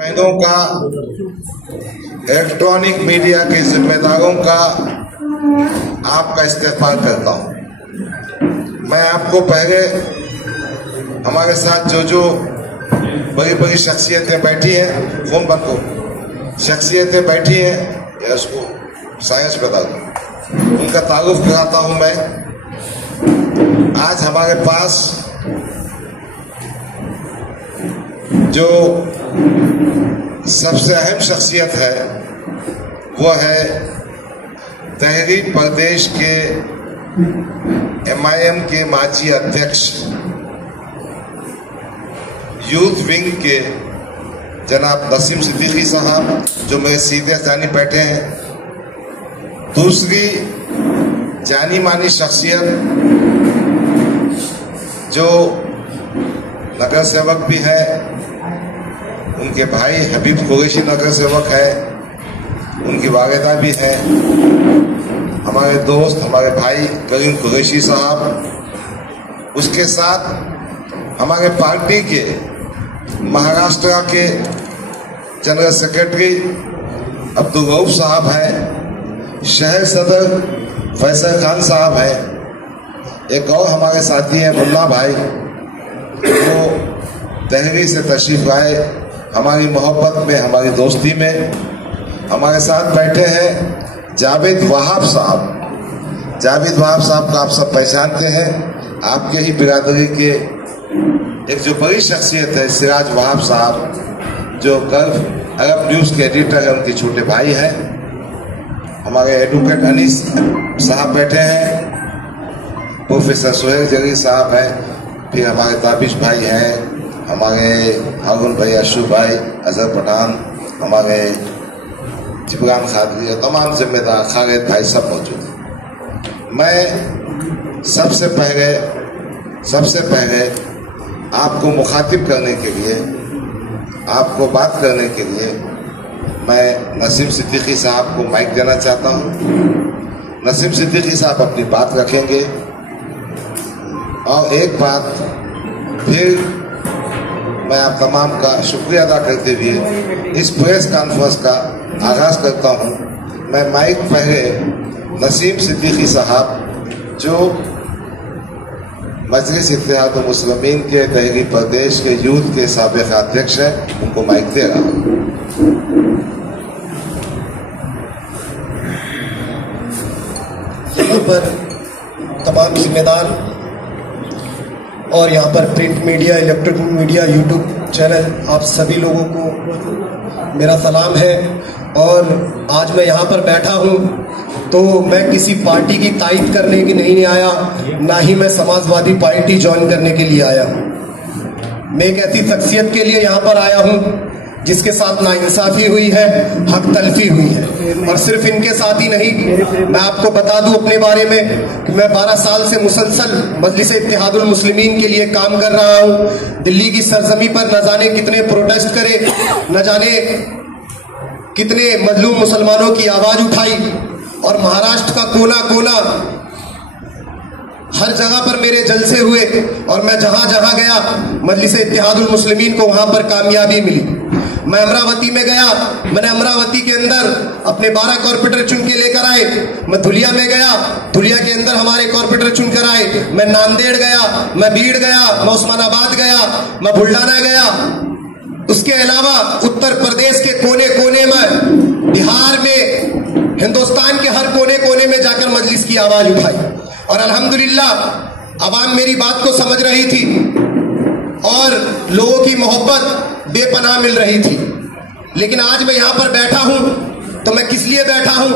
नुमाइंदों का, electronic media के जिम्मेदारों का आपका इस्तेमाल करता हूं। मैं आपको पहले हमारे साथ जो बड़ी बड़ी शख्सियतें बैठी हैं, फोन बंद को, शख्सियतें बैठी हैं या उसको साइंस बता दूं, उनका तारुफ कराता हूं। मैं आज हमारे पास जो सबसे अहम शख्सियत है वो है तहरीक प्रदेश के MIM के माजी अध्यक्ष, यूथ विंग के जनाब नसीम सिद्दीकी साहब, जो मेरे सीधे जानी बैठे हैं। दूसरी जानी मानी शख्सियत जो नगर सेवक भी है, उनके भाई हबीब कुरैशी नगर सेवक है, उनकी वालिदा भी है, हमारे दोस्त हमारे भाई करीम कुरैशी साहब। उसके साथ हमारे पार्टी के महाराष्ट्र के जनरल सेक्रेटरी अब्दुल रऊफ साहब हैं, शहर सदर फैसल खान साहब हैं। एक और हमारे साथी हैं मुन्ना भाई, वो तहरीक से तशरीफ लाए हमारी मोहब्बत में, हमारी दोस्ती में। हमारे साथ बैठे हैं जावेद वहाब साहब। जावेद वहाब साहब को आप सब पहचानते हैं, आपके ही बिरादरी के एक जो बड़ी शख्सियत है सिराज वहाब साहब, जो गल्फ अरब न्यूज़ के एडिटर हैं, उनके छोटे भाई हैं। हमारे एडवोकेट अनीस साहब बैठे हैं, प्रोफेसर सोहेल जलील साहब हैं, फिर हमारे ताबिश भाई हैं, हमारे हारून भाई, अशू भाई, अजहर पठान, हमारे जिब्रान खादरी, तमाम जिम्मेदार खालिद भाई सब मौजूद हैं। मैं सबसे पहले आपको मुखातिब करने के लिए, आपको बात करने के लिए मैं नसीम सिद्दीकी साहब को माइक देना चाहता हूं। नसीम सिद्दीकी साहब अपनी बात रखेंगे और एक बात फिर मैं आप तमाम का शुक्रिया अदा करते हुए इस प्रेस कॉन्फ्रेंस का आगाज करता हूं। मैं माइक पहले नसीम सिद्दीकी साहब, जो मजलिस इत्तेहादुल मुस्लिमीन के तहरीक प्रदेश के यूथ के साबिक़ अध्यक्ष हैं, उनको माइक दे रहा हूं। यहाँ पर तमाम जिम्मेदार और यहाँ पर print media, electronic media, YouTube channel, आप सभी लोगों को मेरा सलाम है। और आज मैं यहाँ पर बैठा हूँ तो मैं किसी पार्टी की तायद करने की नहीं आया, ना ही मैं समाजवादी पार्टी ज्वाइन करने के लिए आया हूँ। मैं एक ऐसी शख्सियत के लिए यहाँ पर आया हूँ जिसके साथ नाइंसाफी हुई है, हक तलफी हुई है। और सिर्फ इनके साथ ही नहीं, मैं आपको बता दूं अपने बारे में कि मैं 12 साल से मुसलसल मजलिस इत्तेहादुल मुस्लिमीन के लिए काम कर रहा हूं। दिल्ली की सरजमी पर न जाने कितने प्रोटेस्ट करे, न जाने कितने मजलूम मुसलमानों की आवाज उठाई, और महाराष्ट्र का कोना कोना हर जगह पर मेरे जलसे हुए, और मैं जहां जहां गया मजलिस इत्तेहादुल मुस्लिमीन को वहां पर कामयाबी मिली। मैं अमरावती में गया, मैंने अमरावती के अंदर अपने 12 कॉर्पोरेटर चुन के लेकर आए। मैं धुलिया में गया, धुलिया के अंदर हमारे कॉर्पोरेटर चुन कर आए। मैं नांदेड़ गया, मैं बीड़ गया, मैं उस्मानाबाद गया, मैं बुल्ढाना गया। उसके अलावा उत्तर प्रदेश के कोने कोने में, बिहार में, हिंदुस्तान के हर कोने कोने में जाकर मजलिस की आवाज उठाई। और अल्हम्दुलिल्लाह अवाम मेरी बात को समझ रही थी और लोगों की मोहब्बत बेपनाह मिल रही थी। लेकिन आज मैं यहां पर बैठा हूं तो मैं किस लिए बैठा हूं?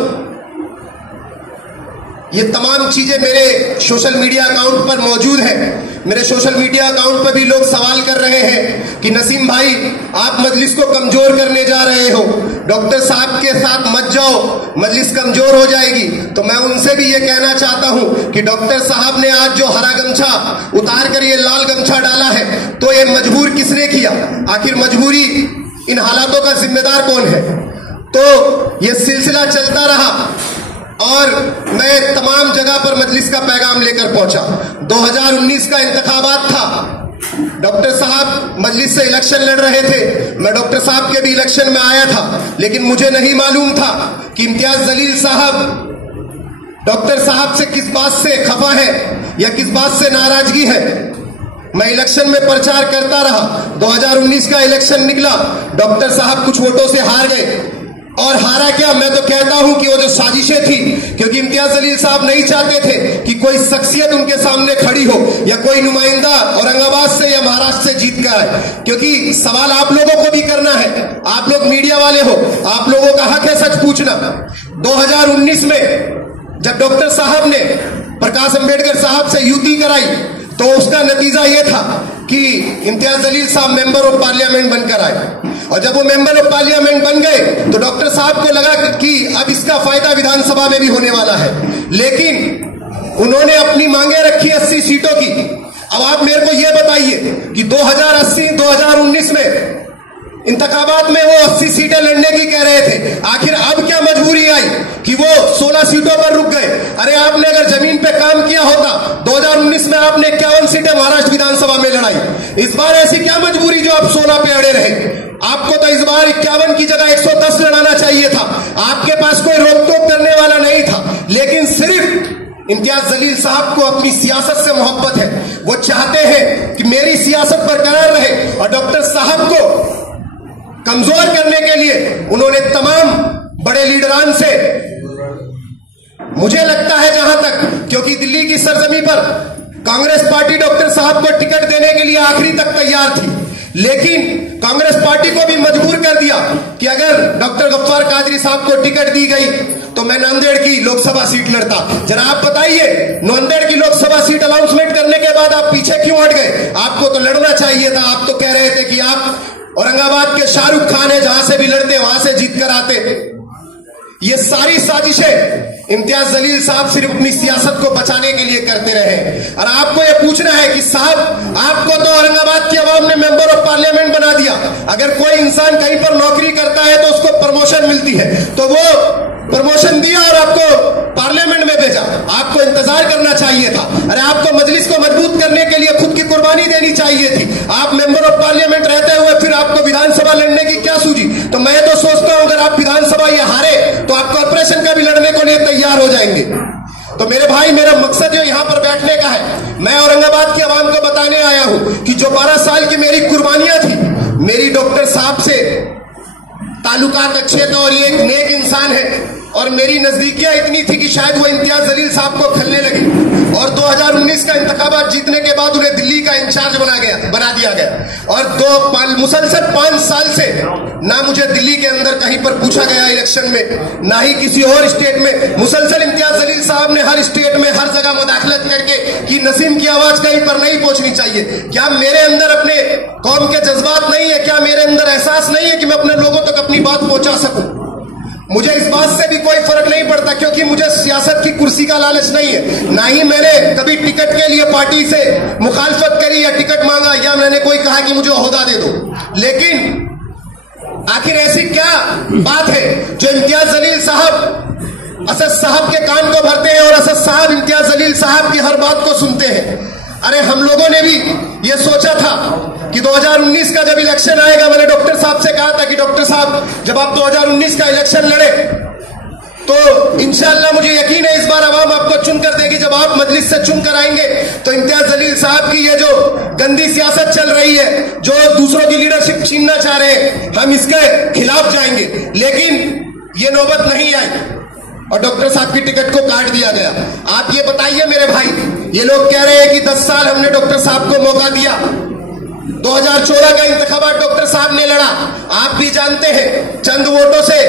ये तमाम चीजें मेरे सोशल मीडिया अकाउंट पर मौजूद हैं। मेरे सोशल मीडिया अकाउंट पर भी लोग सवाल कर रहे हैं कि नसीम भाई, आप मजलिस को कमजोर करने जा रहे हो, डॉक्टर साहब के साथ मत जाओ, मजलिस कमजोर हो जाएगी। तो मैं उनसे भी ये कहना चाहता हूं कि डॉक्टर साहब ने आज जो हरा गमछा उतार कर ये लाल गमछा डाला है, तो ये मजबूर किसने किया? आखिर मजबूरी, इन हालातों का जिम्मेदार कौन है? तो ये सिलसिला चलता रहा और मैं तमाम जगह पर मजलिस का पैगाम लेकर पहुंचा। 2019 का इंतखाबात था, डॉक्टर साहब मजलिस से इलेक्शन लड़ रहे थे, मैं डॉक्टर साहब के भी इलेक्शन में आया था, लेकिन मुझे नहीं मालूम था कि इम्तियाज जलील साहब डॉक्टर साहब से किस बात से खफा है या किस बात से नाराजगी है। मैं इलेक्शन में प्रचार करता रहा। 2019 का इलेक्शन निकला, डॉक्टर साहब कुछ वोटों से हार गए। और हारा क्या, मैं तो कहता हूं कि वो जो साजिशें थी, क्योंकि इम्तियाज जलील साहब नहीं चाहते थे कि कोई शख्सियत उनके सामने खड़ी हो या कोई नुमाइंदा औरंगाबाद से या महाराष्ट्र से जीत कर आए, क्योंकि सवाल आप लोगों को भी करना है। आप लोग मीडिया वाले हो, आप लोगों का हक है सच पूछना। 2019 में जब डॉक्टर साहब ने प्रकाश अंबेडकर साहब से युति कराई तो उसका नतीजा यह था कि इम्तियाज जलील साहब मेंबर ऑफ पार्लियामेंट बनकर आए। और जब वो मेंबर ऑफ पार्लियामेंट बन गए तो डॉक्टर साहब को लगा कि अब इसका फायदा विधानसभा में भी होने वाला है, लेकिन उन्होंने अपनी मांगे रखी 80 सीटों की। अब आप मेरे को यह बताइए कि 2019 में इंतखाबात में वो 80 सीटें लड़ने की कह रहे थे, आखिर अब क्या मजबूरी आई कि वो 16 सीटों पर रुक गए। अरे आपने अगर जमीन पे काम किया होता, 2019 में आपने 51 सीटें महाराष्ट्र विधानसभा में लड़ाई। इस बार ऐसी क्या मजबूरी जो आप 16 पे अड़े रहे? आपको तो इस बार 51 की जगह 110 लड़ाना चाहिए था। आपके पास कोई रोक टोक करने वाला नहीं था, लेकिन सिर्फ इम्तियाज जलील साहब को अपनी सियासत से मोहब्बत है। वो चाहते हैं कि मेरी सियासत बरकरार रहे, और डॉक्टर साहब को कमजोर करने के लिए उन्होंने तमाम बड़े लीडरान से, मुझे लगता है जहां तक, क्योंकि दिल्ली की सरजमी पर कांग्रेस पार्टी डॉक्टर साहब को टिकट देने के लिए आखिरी तक तैयार थी, लेकिन कांग्रेस पार्टी को भी मजबूर कर दिया कि अगर डॉक्टर गफ्फार कादरी साहब को टिकट दी गई तो मैं नांदेड़ की लोकसभा सीट लड़ता। जरा आप बताइए, नांदेड़ की लोकसभा सीट अनाउंसमेंट करने के बाद आप पीछे क्यों हट गए? आपको तो लड़ना चाहिए था। आप तो कह रहे थे कि आप औरंगाबाद के शाहरुख खान है, जहां से भी लड़ते वहां से जीत कर आते। ये सारी साजिशें इम्तियाज जलील साहब सिर्फ अपनी सियासत को बचाने के लिए करते रहे। और आपको यह पूछना है कि साहब, आपको तो औरंगाबाद की आवाम ने मेंबर ऑफ पार्लियामेंट बना दिया। अगर कोई इंसान कहीं पर नौकरी करता है तो उसको प्रमोशन मिलती है, तो वो प्रमोशन दिया और आपको पार्लियामेंट में भेजा। आपको इंतजार करना चाहिए था। अरे आपको मजलिस को मजबूत करने के लिए खुद की कुर्बानी देनी चाहिए थी। आप मेंबर ऑफ पार्लियामेंट रहते हुए फिर आपको विधानसभा लड़ने की क्या सूझी? तो मैं तो सोचता हूं अगर आप विधानसभा ये हारे तो आप कॉर्पोरेशन का भी लड़ने को लिए तैयार हो जाएंगे। तो मेरे भाई, मेरा मकसद जो यहां पर बैठने का है, मैं औरंगाबाद की आवाम को बताने आया हूं कि जो 12 साल की मेरी कुर्बानियां थी, मेरी डॉक्टर साहब से ताल्लुकात अच्छे थे और ये एक नेक इंसान है, और मेरी नजदीकियां इतनी थी कि शायद वो इम्तियाज जलील साहब को खलने लगी। और 2019 का इंतखाबात जीतने के बाद उन्हें दिल्ली का इंचार्ज बना दिया गया। और मुसलसल 5 साल से ना मुझे दिल्ली के अंदर कहीं पर पूछा गया इलेक्शन में, ना ही किसी और स्टेट में। मुसलसल इम्तियाज जलील साहब ने हर स्टेट में हर जगह मुदाखलत करके कि नसीम की आवाज कहीं पर नहीं पहुंचनी चाहिए। क्या मेरे अंदर अपने कौम के जज्बात नहीं है? क्या मेरे अंदर एहसास नहीं है कि मैं अपने लोगों तक अपनी बात पहुंचा सकूं? मुझे इस बात से भी कोई फर्क नहीं पड़ता, क्योंकि मुझे सियासत की कुर्सी का लालच नहीं है। ना ही मैंने कभी टिकट के लिए पार्टी से मुखालफत करी या टिकट मांगा, या मैंने कोई कहा कि मुझे ओहदा दे दो। लेकिन आखिर ऐसी क्या बात है जो इम्तियाज जलील साहब असद साहब के कान को भरते हैं और असद साहब इम्तियाज जलील साहब की हर बात को सुनते हैं? अरे हम लोगों ने भी ये सोचा था कि 2019 का जब इलेक्शन आएगा, मैंने डॉक्टर साहब से कहा था कि डॉक्टर साहब, जब आप 2019 का इलेक्शन लड़े तो इंशाअल्लाह मुझे यकीन है इस बार आवाम आपको चुनकर देगी। जब आप मजलिस से चुनकर आएंगे तो इम्तियाज जलील साहब की ये जो गंदी सियासत चल रही है, जो दूसरों की लीडरशिप छीनना चाह रहे हैं, हम इसके खिलाफ जाएंगे। लेकिन ये नौबत नहीं आई और डॉक्टर साहब की टिकट को काट दिया गया। आप ये बताइए मेरे भाई, ये लोग कह रहे हैं कि 10 साल हमने डॉक्टर साहब को मौका दिया। 2014 का इंतखाबात डॉक्टर साहब ने लड़ा, आप भी जानते हैं, चंद वोटों से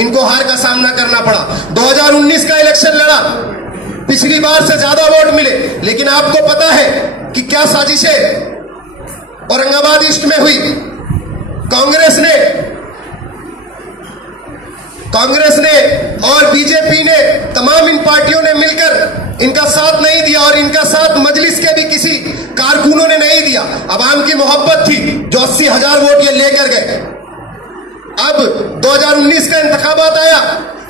इनको हार का सामना करना पड़ा। 2019 का इलेक्शन लड़ा, पिछली बार से ज्यादा वोट मिले, लेकिन आपको पता है कि क्या साजिशें औरंगाबाद ईस्ट में हुई। कांग्रेस ने और बीजेपी ने, तमाम इन पार्टियों ने मिलकर इनका साथ नहीं दिया, और इनका साथ मजलिस के भी किसी कारकुनों ने नहीं दिया। अवाम की मोहब्बत थी जो 80,000 वोट ये लेकर गए। अब 2019 का इंतखाबात आया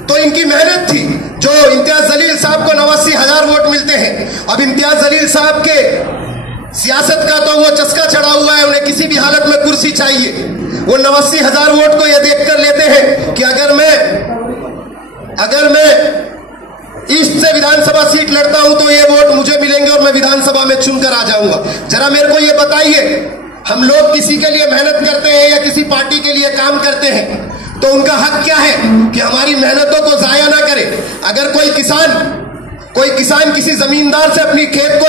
तो इनकी मेहनत थी, जो इम्तियाज जलील साहब को 89,000 वोट मिलते हैं। अब इम्तियाज जलील साहब के सियासत का तो वो चस्का चढ़ा हुआ है, उन्हें किसी भी हालत में कुर्सी चाहिए। वो 89,000 वोट को ये देखकर लेते हैं कि अगर मैं ईस्ट से विधानसभा सीट लड़ता हूं तो ये वोट मुझे मिलेंगे और मैं विधानसभा में चुनकर आ जाऊंगा। जरा मेरे को ये बताइए, हम लोग किसी के लिए मेहनत करते हैं या किसी पार्टी के लिए काम करते हैं तो उनका हक क्या है कि हमारी मेहनतों को जाया ना करे। अगर कोई किसान किसी जमींदार से अपनी खेत को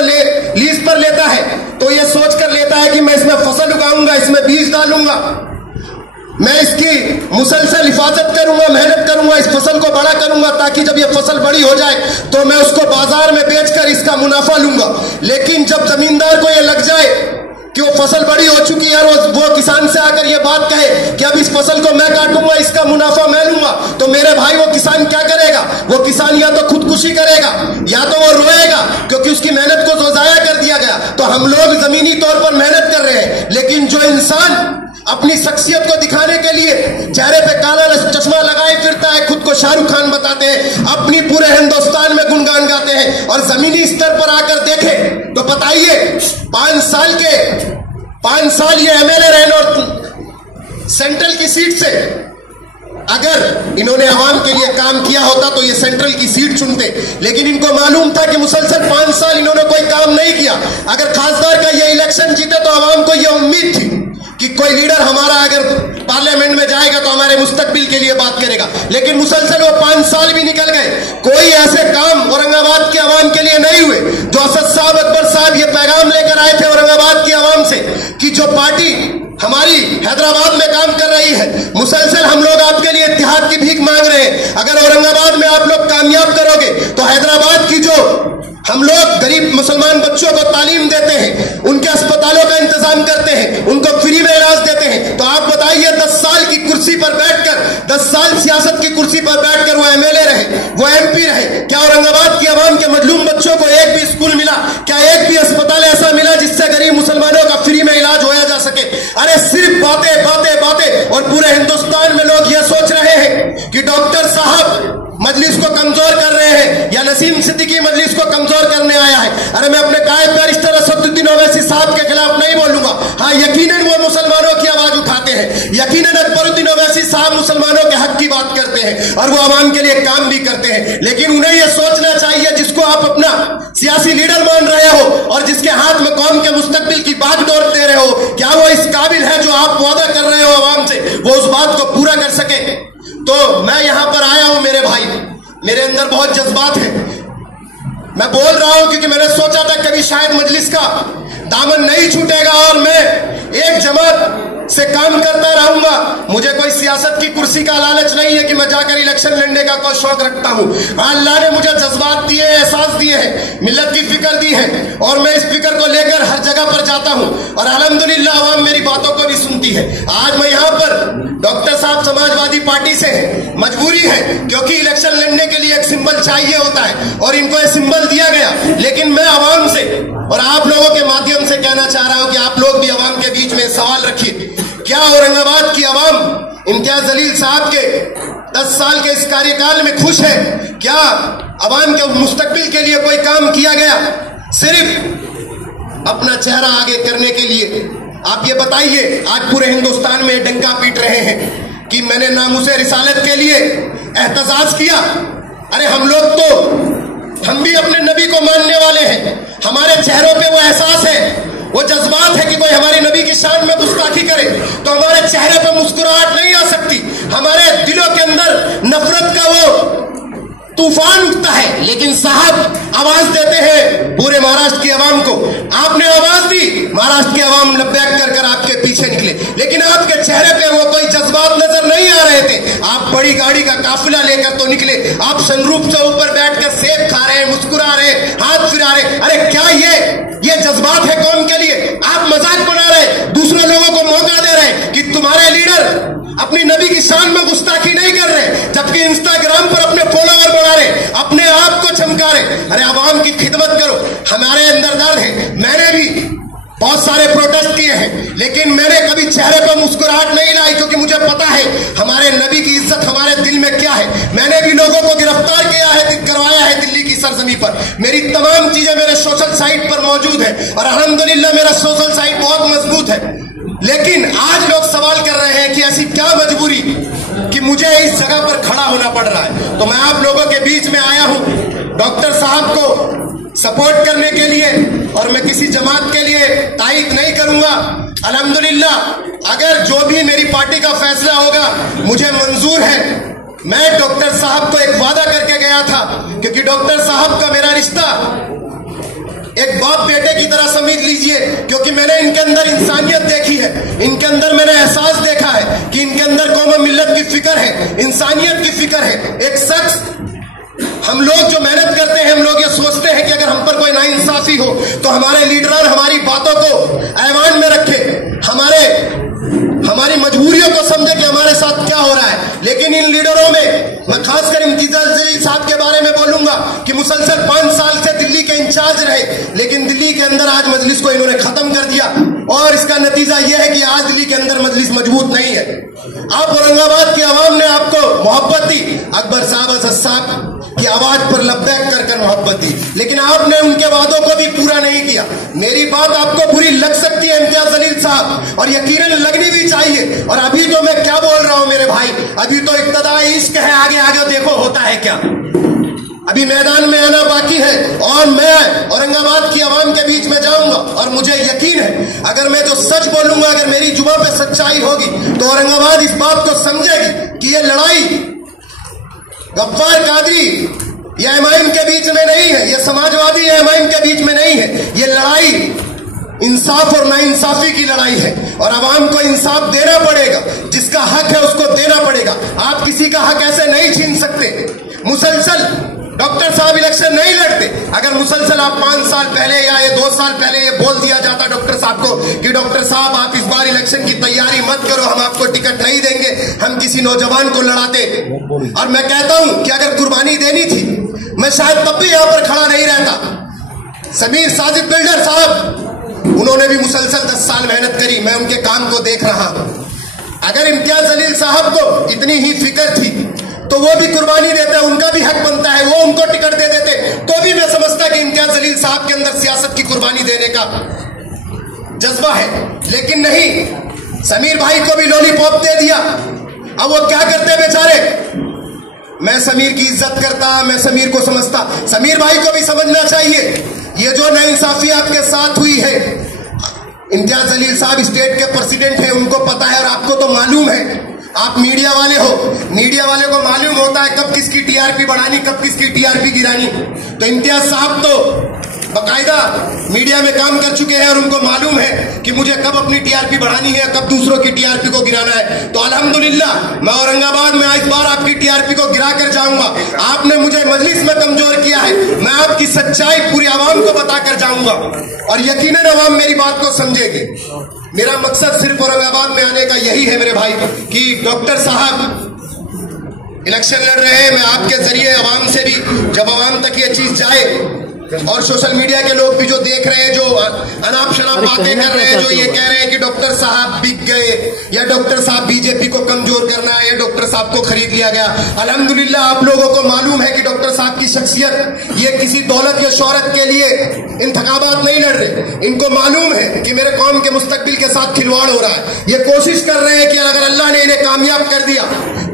लीज पर लेता है तो ये सोचकर लेता है कि मैं इसमें फसल उगाऊंगा, इसमें बीज डालूंगा, मैं इसकी मुसलसल हिफाजत करूंगा, मेहनत करूंगा, इस फसल को बड़ा करूंगा ताकि जब ये फसल बड़ी हो जाए तो मैं उसको बाजार में बेचकर इसका मुनाफा लूंगा। लेकिन जब जमींदार को ये लग जाए कि वो फसल बड़ी हो चुकी है और वो किसान से आकर ये बात कहे कि अब इस फसल को मैं काटूंगा, इसका मुनाफा मैं लूंगा, तो मेरे भाई वो किसान क्या करेगा? वो किसान या तो खुदकुशी करेगा या तो वो रोएगा, क्योंकि उसकी मेहनत को जो जाया कर दिया गया। तो हम लोग जमीनी तौर पर मेहनत कर रहे हैं, लेकिन जो इंसान अपनी शख्सियत को दिखाने के लिए चेहरे पे काला चश्मा लगाए फिरता है, खुद को शाहरुख खान बताते हैं, अपनी पूरे हिंदुस्तान में गुणगान गाते हैं, और जमीनी स्तर पर आकर देखें तो बताइए 5 साल ये एमएलए रहे और सेंट्रल की सीट से अगर इन्होंने आवाम के लिए काम किया होता तो ये सेंट्रल की सीट चुनते। लेकिन इनको मालूम था कि मुसलसल 5 साल इन्होंने कोई काम नहीं किया। अगर खासदार का ये इलेक्शन जीते तो आवाम को ये उम्मीद थी कि कोई लीडर हमारा अगर पार्लियामेंट में जाएगा तो हमारे मुस्तकबिल के लिए बात करेगा। लेकिन मुसलसल वो 5 साल भी निकल गए, कोई ऐसे काम औरंगाबाद के आवाम के लिए नहीं हुए। जो असद साहब, अकबर साहब ये पैगाम लेकर आए थे औरंगाबाद की आवाम से कि जो पार्टी हमारी हैदराबाद में काम कर रही है, मुसलसल हम लोग आपके लिए इत्तेहाद की भीख मांग रहे हैं। अगर औरंगाबाद में आप लोग कामयाब करोगे तो हैदराबाद की जो हम लोग गरीब मुसलमान बच्चों को तालीम देते हैं, उनके अस्पतालों का इंतजाम करते हैं, उनको फ्री में इलाज देते हैं, तो आप बताइए 10 साल की कुर्सी पर बैठकर, 10 साल सियासत की कुर्सी पर बैठकर वो एमएलए रहे, वो एमपी रहे, क्या औरंगाबाद की आवाम के मजलूम बच्चों को एक भी स्कूल मिला? क्या एक भी अस्पताल ऐसा मिला जिससे गरीब मुसलमानों का फ्री में इलाज होया जा सके? अरे सिर्फ बातें बातें बातें। और पूरे हिंदुस्तान में लोग ये सोच रहे हैं कि डॉक्टर साहब मजलिस को कमजोर कर रहे हैं या नसीम सिद्दीकी मजलिस को कमजोर करने आया है। अरे मैं अपने कायद बैरिस्टर असदुद्दीन ओवैसी साहब के खिलाफ नहीं बोलूंगा। हाँ, यकीनन वो मुसलमानों की आवाज उठाते हैं, यकीनन अकबरुद्दीन ओवैसी साहब मुसलमानों के हक की बात करते हैं और वो आवाम के लिए काम भी करते हैं। लेकिन उन्हें यह सोचना चाहिए, जिसको आप अपना सियासी लीडर मान रहे हो और जिसके हाथ में कौम के मुस्तकबिल की बागडोर दे रहे हो, क्या वो इस काबिल है जो आप वादा कर रहे हो आवाम से, वो उस बात को पूरा कर सके? तो मैं यहां पर आया हूं मेरे भाई, मेरे अंदर बहुत जज्बात है। मैं बोल रहा हूं क्योंकि मैंने सोचा था कभी शायद मजलिस का दामन नहीं छूटेगा और मैं एक जमात से काम करता रहूंगा। मुझे कोई सियासत की कुर्सी का लालच नहीं है कि मैं जाकर इलेक्शन लड़ने का कोई शौक रखता हूं। अल्लाह ने मुझे जज्बात दिए, एहसास दिए हैं, मिल्लत की फिक्र दी है और मैं इस फिक्र को लेकर हर जगह पर जाता हूं और अल्हम्दुलिल्लाह आवाम मेरी बातों को भी सुनती है। आज मैं यहां पर डॉक्टर साहब समाजवादी पार्टी से है, मजबूरी है क्योंकि इलेक्शन लड़ने के लिए एक सिंबल चाहिए होता है और इनको यह सिंबल दिया गया। लेकिन मैं आवाम से और आप लोगों के माध्यम से कहना चाह रहा हूं कि आप लोग भी आवाम के बीच में सवाल रखिए, क्या औरंगाबाद की आवाम इम्तियाज जलील साहब के 10 साल के इस कार्यकाल में खुश है? क्या आवाम के मुस्तकबिल के लिए कोई काम किया गया? सिर्फ अपना चेहरा आगे करने के लिए। आप ये बताइए, आज पूरे हिंदुस्तान में डंका पीट रहे हैं कि मैंने नामुसे रिसालत के लिए एहतजाज किया। अरे हम भी अपने नबी को मानने वाले हैं, हमारे चेहरों पे वो एहसास है, वो जज्बात है कि कोई हमारे नबी की शान में गुस्ताखी करे तो हमारे चेहरे पे मुस्कुराहट नहीं आ सकती, हमारे दिलों के अंदर नफरत का वो तूफान उठता है। लेकिन साहब आवाज देते हैं पूरे महाराष्ट्र की आवाम को। आपने आवाज दी, महाराष्ट्र की आवाम लब्बैक कर कर आपके पीछे निकले, लेकिन आपके चेहरे पे वो कोई जज्बात नजर नहीं आ रहे थे। आप बड़ी गाड़ी का काफिला लेकर तो निकले, आप सनरूफ से ऊपर बैठकर सेब खा रहे हैं, मुस्कुरा रहे, हाथ फिरा रहे। अरे क्या ये जज्बात है कौम के लिए? आप मजाक बना रहे, दूसरे लोगों को मौका दे रहे कि तुम्हारे लीडर अपनी नबी की शान में गुस्ताखी नहीं कर रहे, जबकि इंस्टाग्राम पर अपने फॉलोअर बढ़ा रहे, अपने आप को चमका रहे। अरे आवाम की खिदमत करो, हमारे अंदर दर्द है। मैंने भी बहुत सारे प्रोटेस्ट किए हैं, लेकिन मैंने कभी चेहरे पर मुस्कुराहट नहीं लाई क्योंकि मुझे पता है हमारे नबी की इज्जत हमारे दिल में क्या है। मैंने भी लोगों को गिरफ्तार किया है, करवाया है दिल्ली की सरजमी पर। मेरी तमाम चीजें मेरे सोशल साइट पर मौजूद है और अल्हम्दुलिल्लाह मेरा सोशल साइट बहुत मजबूत है। लेकिन आज लोग सवाल कर रहे हैं कि ऐसी क्या मजबूरी कि मुझे इस जगह पर खड़ा होना पड़ रहा है। तो मैं आप लोगों के बीच में आया हूं डॉक्टर साहब को सपोर्ट करने के लिए, और मैं किसी जमात के लिए तायीद नहीं करूंगा। अल्हम्दुलिल्लाह अगर जो भी मेरी पार्टी का फैसला होगा मुझे मंजूर है। मैं डॉक्टर साहब को एक वादा करके गया था, क्योंकि डॉक्टर साहब का मेरा रिश्ता एक बाप बेटे की तरह समझ लीजिए, क्योंकि मैंने इनके अंदर इंसानियत देखी है, इनके अंदर मैंने एहसास देखा है कि इनके अंदर कौम मिल्लत की फिक्र है, इंसानियत की फिक्र है। एक शख्स, हम लोग जो मेहनत करते हैं, हम लोग ये सोचते हैं कि अगर हम पर कोई नाइंसाफी हो तो हमारे लीडर हमारी बातों को ऐवान में रखे, हमारी मजबूरियों को समझे कि हमारे साथ क्या हो रहा है। लेकिन इन लीडरों में मैं खासकर इम्तियाज जलील साहब के बारे में बोलूंगा कि मुसलसल 5 साल से दिल्ली के इंचार्ज रहे, लेकिन दिल्ली के अंदर आज मजलिस को इन्होंने खत्म कर दिया, और इसका नतीजा यह है कि आज दिल्ली के अंदर मजलिस मजबूत नहीं है। आप औरंगाबाद की आवाम ने आपको मोहब्बत दी, अकबर साहब की आवाज पर लब्बैक कर कर मोहब्बत दी, लेकिन आपने उनके वादों को भी पूरा नहीं किया। मेरी बात आपको बुरी लग सकती है इम्तियाज जलील साहब, और यकीनन लगनी भी चाहिए। और अभी तो मैं क्या बोल रहा हूं मेरे भाई, अभी तो इब्तिदाई इश्क है, आगे आगे देखो होता है क्या। अभी मैदान में आना बाकी है, और मैं औरंगाबाद की आवाम के बीच में जाऊंगा, और मुझे यकीन है अगर मैं जो सच बोलूंगा, अगर मेरी जुबान पे सच्चाई होगी, तो औरंगाबाद इस बात को समझेगी कि ये लड़ाई गफ्फार कादरी या एमआईएम के बीच में नहीं है, ये समाजवादी या एमआईएम के बीच में नहीं है, ये लड़ाई इंसाफ और नाइंसाफी की लड़ाई है, और आवाम को इंसाफ देना पड़ेगा। जिसका हक है उसको देना पड़ेगा। आप किसी का हक ऐसे नहीं छीन सकते। मुसलसल डॉक्टर साहब इलेक्शन नहीं लड़ते। अगर मुसलसल आप 5 साल पहले या ये 2 साल पहले ये बोल दिया जाता डॉक्टर साहब को कि डॉक्टर साहब आप इस बार इलेक्शन की तैयारी मत करो, हम आपको टिकट नहीं देंगे, हम किसी नौजवान को लड़ाते। और मैं कहता हूं कि अगर कुर्बानी देनी थी, मैं शायद तब भी यहां पर खड़ा नहीं रहता। समीर साजिद बिल्डर साहब, उन्होंने भी मुसलसल 10 साल मेहनत करी, मैं उनके काम को देख रहा हूं। अगर इम्तियाज जलील साहब को इतनी ही फिक्र थी तो वो भी कुर्बानी देते, उनका भी हक बनता है, वो उनको टिकट दे देते, तो भी मैं समझता कि इम्तियाज जलील साहब के अंदर सियासत की कुर्बानी देने का जज्बा है। लेकिन नहीं, समीर भाई को भी लॉलीपॉप दे दिया। अब वो क्या करते बेचारे। मैं समीर की इज्जत करता, मैं समीर को समझता, समीर भाई को भी समझना चाहिए ये जो नाइंसाफी आपके साथ हुई है। इम्तियाज जलील साहब स्टेट के प्रेसिडेंट हैं, उनको पता है, और आपको तो मालूम है। आप मीडिया वाले हो, मीडिया वाले को मालूम होता है कब किसकी टीआरपी बढ़ानी, कब किसकी टीआरपी गिरानी। तो इम्तियाज साहब तो बाकायदा मीडिया में काम कर चुके हैं, और उनको मालूम है कि मुझे कब अपनी टीआरपी बढ़ानी है, कब दूसरों की टीआरपी को गिराना है। तो अल्हम्दुलिल्लाह मैं औरंगाबाद में इस बार आपकी टीआरपी को गिरा कर जाऊंगा। आपने मुझे मजलिस में कमजोर किया है, मैं आपकी सच्चाई पूरी आवाम को बताकर जाऊंगा, और यकीनन आवाम मेरी बात को समझेगी। मेरा मकसद सिर्फ औरंगाबाद में आने का यही है मेरे भाई, कि डॉक्टर साहब इलेक्शन लड़ रहे हैं। मैं आपके जरिए आवाम से भी, जब आवाम तक ये चीज जाए, और सोशल मीडिया के लोग भी जो देख रहे हैं, जो अनाप शनाप बातें कर रहे हैं, जो ये कह रहे हैं कि डॉक्टर साहब बिक गए, या डॉक्टर साहब बीजेपी को कमजोर करना है, या डॉक्टर साहब को खरीद लिया गया। अल्हम्दुलिल्लाह आप लोगों को मालूम है कि डॉक्टर साहब की शख्सियत, ये किसी दौलत या शोहरत के लिए इंतखाबात नहीं लड़ रहे। इनको मालूम है कि मेरे कौम के मुस्तकबिल के साथ खिलवाड़ हो रहा है। ये कोशिश कर रहे हैं कि अगर अल्लाह ने इन्हें कामयाब कर दिया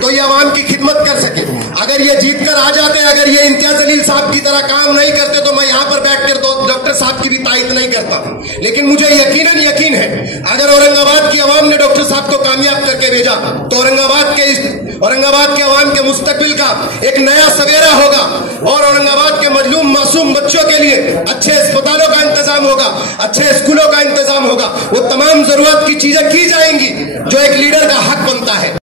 तो ये आवाम की खिदमत कर सके। अगर ये जीत कर आ जाते, अगर ये इम्तियाज जलील साहब की तरह काम नहीं करते, तो मैं यहाँ पर बैठकर तो डॉक्टर साहब की भी तारीफ नहीं करता। लेकिन मुझे यकीन है अगर औरंगाबाद की आवाम ने डॉक्टर साहब को कामयाब करके भेजा, तो औरंगाबाद के आवाम के मुस्तकबिल का एक नया सवेरा होगा, और औरंगाबाद के मजलूम मासूम बच्चों के लिए अच्छे अस्पतालों का इंतजाम होगा, अच्छे स्कूलों का इंतजाम होगा, वो तमाम जरूरत की चीजें की जाएंगी जो एक लीडर का हक बनता है।